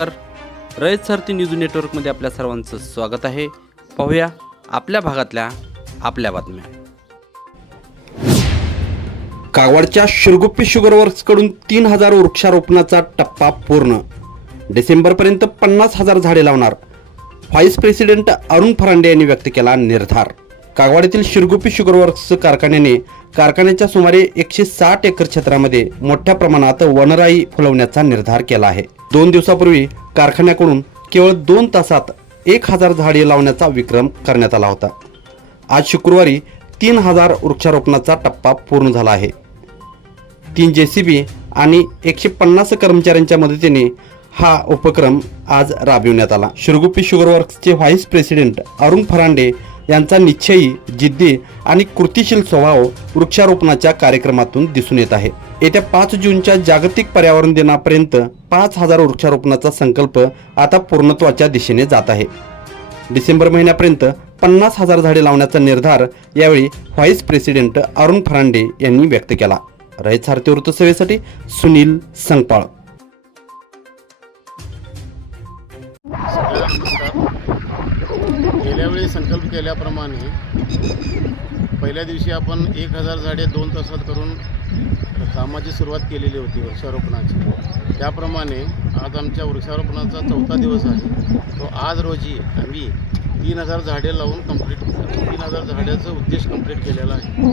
तर रयत सारथी न्यूज नेटवर्कमध्ये आपल्या सर्वांचं स्वागत आहे. पाहूया आपल्या भागातल्या आपल्या बातम्या. कागवाडच्या शिरगुप्पी शुगर वर्क्सकडून तीन हजार वृक्षारोपणाचा टप्पा पूर्ण. डिसेंबरपर्यंत पन्नास हजार झाडे लावणार. व्हाईस प्रेसिडेंट अरुण फरांडे यांनी व्यक्त केला निर्धार. कागवाडीतील शिरगुप्पी शुगर वर्क्स कारखान्याने कारखान्याच्या सुमारे एकशे साठ एकर क्षेत्रामध्ये मोठ्या प्रमाणात वनराई फुलवण्याचा निर्धार केला आहे. दोन दिवसापूर्वी कारखान्याकडून केवळ दोन तासात एक हजार झाडे लावण्याचा विक्रम करण्यात आला होता. आज शुक्रवारी तीन हजार वृक्षारोपणाचा टप्पा पूर्ण झाला आहे. तीन जे सी बी आणि एकशे पन्नास कर्मचाऱ्यांच्या मदतीने हा उपक्रम आज राबविण्यात आला. शिरगुप्पी शुगर वर्क्सचे व्हाईस प्रेसिडेंट अरुण फरांडे यांचा निश्चयी जिद्दी आणि कृतिशील स्वभाव वृक्षारोपणाच्या कार्यक्रमातून दिसून येत आहे. येत्या पाच जूनच्या जागतिक पर्यावरण दिनापर्यंत पाच हजार वृक्षारोपणाचा संकल्प आता पूर्णत्वाच्या दिशेने जात आहे. डिसेंबर महिन्यापर्यंत पन्नास हजार झाडे लावण्याचा निर्धार यावेळी व्हाईस प्रेसिडेंट अरुण फरांडे यांनी व्यक्त केला. रयत सारथी वृत्तसेवेसाठी सुनील संगपाळ. गेल्या वेळी संकल्प केल्याप्रमाणे पहिल्या दिवशी आपण एक हजार झाडे दोन तासात करून कामाची सुरुवात केलेली होती वृक्षारोपणाची. त्याप्रमाणे आज आमच्या वृक्षारोपणाचा चौथा दिवस आहे. तो आज रोजी आम्ही तीन हजार झाडे लावून कंप्लीट तीन हजार झाडाचा उद्देश कंप्लीट केलेला आहे.